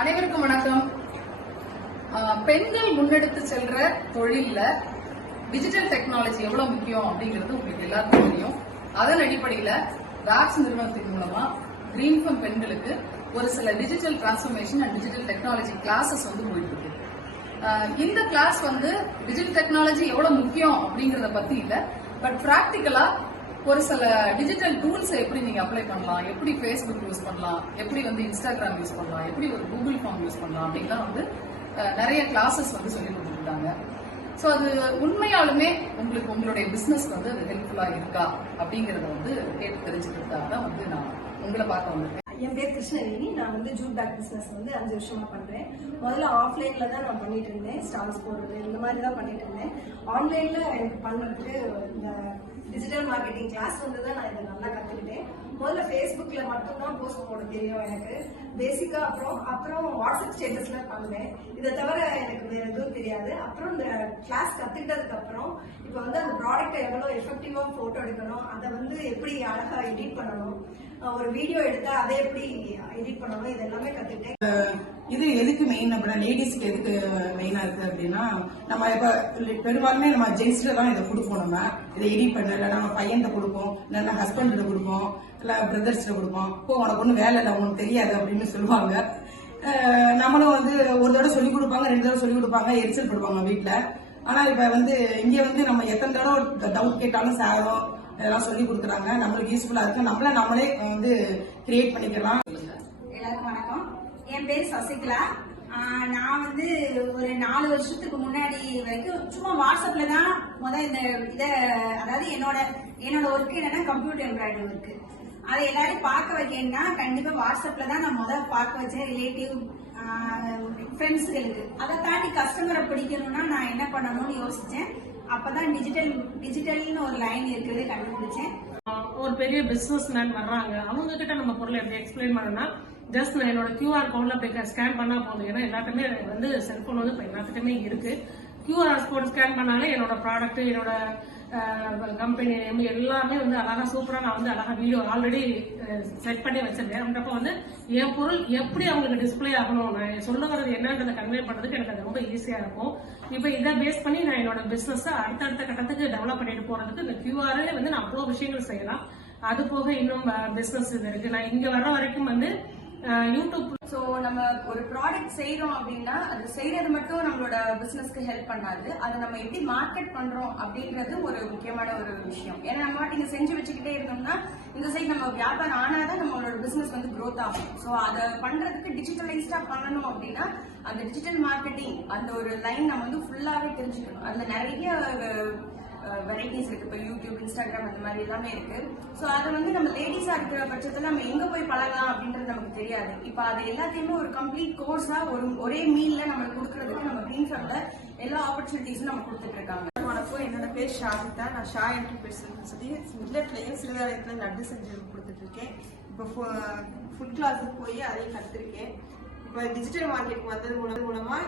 அனைவருக்கும் வணக்கம். பெண்கள் முன்னெடுத்து செல்ற தொழில்ல டிஜிட்டல் டெக்னாலஜி எவ்வளவு முக்கியம் அப்படிங்கிறது உங்களுக்கு எல்லாருக்கும் தெரியும். அதன் அடிப்படையில வேக்ஸ் நிறுவனத்தின் மூலமா கிரீன்ஃபம் பெண்களுக்கு ஒரு சில digital transformation and digital technology classes போயிட்டு இருக்கு. இந்த கிளாஸ் டிஜிட்டல் டெக்னாலஜி எவ்வளவு முக்கியம் அப்படிங்கறத பத்தி இல்ல, பட் பிராக்டிக்கலா ஒரு சில டிஜிட்டல் டூல்ஸ் எப்படி நீங்க அப்ளை பண்ணலாம், எப்படி ஃபேஸ்புக் யூஸ் பண்ணலாம், எப்படி இன்ஸ்டாகிராம் யூஸ் பண்ணலாம், எப்படி ஒரு கூகுள் ஃபார்ம் யூஸ் பண்ணலாம் அப்படின்னா நிறைய கிளாஸஸ் சொல்லி கொடுத்துருக்காங்க. ஸோ அது உண்மையாலுமே உங்களுக்கு உங்களுடைய பிசினஸ் அது ஹெல்ப்ஃபுல்லா இருக்கா அப்படிங்கறத கேட்டு தெரிஞ்சுக்கிறதுக்காக தான் நான் உங்களை பார்க்க வந்திருக்கேன். என் பேர் கிருஷ்ணவேணி. நான் ஜூட் பேக் பிசினஸ் 5 வருஷமா பண்றேன். முதல்ல ஆஃப்லைன்ல தான் நான் பண்ணிட்டு இருந்தேன், ஸ்டால்ஸ் போடுறது இந்த மாதிரி தான் பண்ணிட்டு இருந்தேன். ஆன்லைன்ல எனக்கு பண்றதுக்கு இந்த டிஜிட்டல் மார்க்கெட்டிங் கிளாஸ் தான் நான் இதை நல்லா கத்துக்கிட்டேன். முதல்ல ஃபேஸ்புக்ல மட்டும் தான் போஸ்ட் போட தெரியும் எனக்கு பேசிக்கா. அப்புறம் வாட்ஸ்அப் ஸ்டேட்டஸ்ல பண்ணுவேன். இதை தவிர எனக்கு வேற எதுவும் தெரியாது. அப்புறம் இந்த கிளாஸ் கத்துக்கிட்டதுக்கு அப்புறம் இப்ப அந்த ப்ராடக்ட் எவ்வளவு எஃபெக்டிவா போட்டோ எடுக்கணும், அதை எப்படி அழகா எடிட் பண்ணணும், ஒரு வீடியோ எடுத்தா அதை எப்படி எடிட் பண்ணணும், இது எல்லாமே கத்துக்கிட்டேன். இது எதுக்கு மெயின் அப்படின்னா லேடிஸ்க்கு எதுக்கு மெயினா இருக்கு அப்படின்னா, நம்ம இப்ப பெரும்பாலுமே நம்ம ஜென்ஸ்ல தான் இதை கொடுப்போம். நம்ம இதை எடிட் பண்ண இல்ல நம்ம பையன்கிட்ட கொடுப்போம், இல்லைன்னா ஹஸ்பண்ட் கொடுப்போம், இல்ல பிரதர்ஸ் கொடுப்போம். இப்போ உனக்கு ஒன்றும் வேலை இல்லை, உனக்கு தெரியாது அப்படின்னு சொல்லுவாங்க. நம்மளும் ஒரு தடவை சொல்லிக் கொடுப்பாங்க, 2 தடவை சொல்லிக் கொடுப்பாங்க, எரிச்சல் படுவாங்க வீட்டுல. ஆனா இப்ப இங்க நம்ம எத்தனை தடவை டவுட் கேட்டாலும் சாரும் இதெல்லாம் சொல்லி கொடுக்குறாங்க. நம்மளுக்கு யூஸ்ஃபுல்லா இருக்கு. நம்மளே கிரியேட் பண்ணிக்கலாம். எல்லாருக்கும் வணக்கம். என் பேர் சசிகலா. நான் ஒரு 4 வருஷத்துக்கு முன்னாடி வரைக்கும் சும்மா வாட்ஸ்அப்ல தான் அதாவது என்னோட ஒர்க் என்னன்னா கம்ப்யூட்டர் எம்ப்ராய்டரி ஒர்க். அதை எல்லாரும் பார்க்க வைக்கணும்னா கண்டிப்பா வாட்ஸ்அப்ல தான் நான் பார்க்க வச்சேன். ரிலேட்டிவ் ஃப்ரெண்ட்ஸுகளுக்கு. அதை தாண்டி கஸ்டமரை பிடிக்கணும்னா நான் என்ன பண்ணணும்னு யோசிச்சேன். அப்பதான் டிஜிட்டல்னு ஒரு லைன் இருக்கிறது கண்டுபிடிச்சேன். ஒரு பெரிய பிசினஸ் மேன் வர்றாங்க, அவங்க கிட்ட நம்ம பொருளை எப்படி எக்ஸ்பிளைன் பண்ணணும்னா ஜஸ்ட் நான் என்னோட கியூஆர் கோட்ல போய் ஸ்கேன் பண்ணா போதும். ஏன்னா எல்லாத்துக்குமே செல்போன் இப்ப எல்லாத்துக்குமே இருக்கு. கியூஆர் கோட் ஸ்கேன் பண்ணாலே என்னோட ப்ராடக்ட், என்னோட கம்பெனி நேம் எல்லாமே அழகா சூப்பரா நான் அழகா வீடியோ ஆல்ரெடி செட் பண்ணி வச்சிருக்கேன். அப்படின்றப்ப என் பொருள் எப்படி அவங்களுக்கு டிஸ்பிளே ஆகணும், நான் சொல்ல வர்றது என்னன்றதை கன்வே பண்றதுக்கு எனக்கு அது ரொம்ப ஈஸியா இருக்கும். இப்ப இதை பேஸ் பண்ணி நான் என்னோட பிசினஸ் அடுத்தடுத்த கட்டத்துக்கு டெவலப் பண்ணிட்டு போறதுக்கு இந்த கியூஆர்ல நான் அவ்வளவு விஷயங்கள் செய்யலாம். அது போக இன்னும் பிசினஸ் இருக்கு. நான் இங்க வர்ற வரைக்கும் யூடியூப். சோ நம்ம ஒரு ப்ராடக்ட் செய்யறோம் அப்படின்னா அது செய்யறது மட்டும் நம்மளோட பிசினஸ்க்கு ஹெல்ப் பண்ணாது. அதை நம்ம எப்படி மார்க்கெட் பண்றோம் அப்படின்றது ஒரு முக்கியமான ஒரு விஷயம். ஏன்னா நம்ம இங்க செஞ்சு வச்சுக்கிட்டே இருந்தோம்னா இந்த சைடு நம்ம வியாபாரம் ஆனாதான் நம்மளோட பிசினஸ் க்ரோத் ஆகும். சோ அதை பண்றதுக்கு டிஜிட்டலைஸ்டா பண்ணணும் அப்படின்னா அந்த டிஜிட்டல் மார்க்கெட்டிங் அந்த ஒரு லைன் நம்ம ஃபுல்லாவே தெரிஞ்சுக்கணும். அதுல நிறைய வெரைட்டிஸ் இருக்கு. இப்ப யூடியூப், இன்ஸ்டாகிராம் அந்த மாதிரி எல்லாமே இருக்கு. சோ அதை நம்ம லேடிஸா இருக்கிற பட்சத்துல நம்ம எங்க போய் பழகலாம் அப்படின்றது நமக்கு தெரியாது. இப்ப அது எல்லாத்தையுமே ஒரு கம்ப்ளீட் கோர்ஸா ஒரே மீல்ல நம்ம கொடுக்கறதுக்கு நம்ம கிரீன்ஃபம்ல எல்லா ஆப்பர்ச்சுனிட்டிஸும் நம்ம கொடுத்துட்டு இருக்காங்க. வணக்கம், என்னோட பேர் ஷாவிதா. நான் ஷா என்டர்பிரைஸ் சொல்லி மில்லட்லயும் சிறுதாரியத்துல லட்டு செஞ்சு கொடுத்துட்டு இருக்கேன். இப்போ ஃபுட் கிளாஸுக்கு போய் அதையும் கத்துருக்கேன். இப்போ டிஜிட்டல் மார்க்கெட் வந்தது மூலமா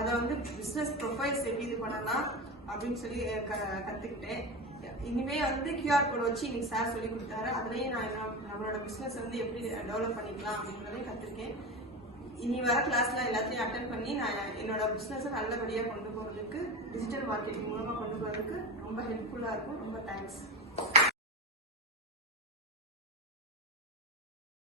அதை பிசினஸ் ப்ரொஃபைல்ஸ் எப்படி இது பண்ணலாம் அப்படின்னு சொல்லி கத்துக்கிட்டேன். இனிமே கியூஆர் கோட் வச்சு இன்னைக்கு சார் சொல்லி கொடுத்தாரு. அதுலயும் நான் நம்மளோட பிசினஸ் எப்படி டெவலப் பண்ணிக்கலாம் அப்படின்றதையும் கத்துருக்கேன். இனி வர கிளாஸ்ல எல்லாத்தையும் அட்டென்ட் பண்ணி நான் என்னோட பிசினஸ் நல்லபடியா கொண்டு போறதுக்கு டிஜிட்டல் மார்க்கெட்டிங் மூலமா கொண்டு போறதுக்கு ரொம்ப ஹெல்ப்ஃபுல்லா இருக்கும். ரொம்ப தேங்க்ஸ்.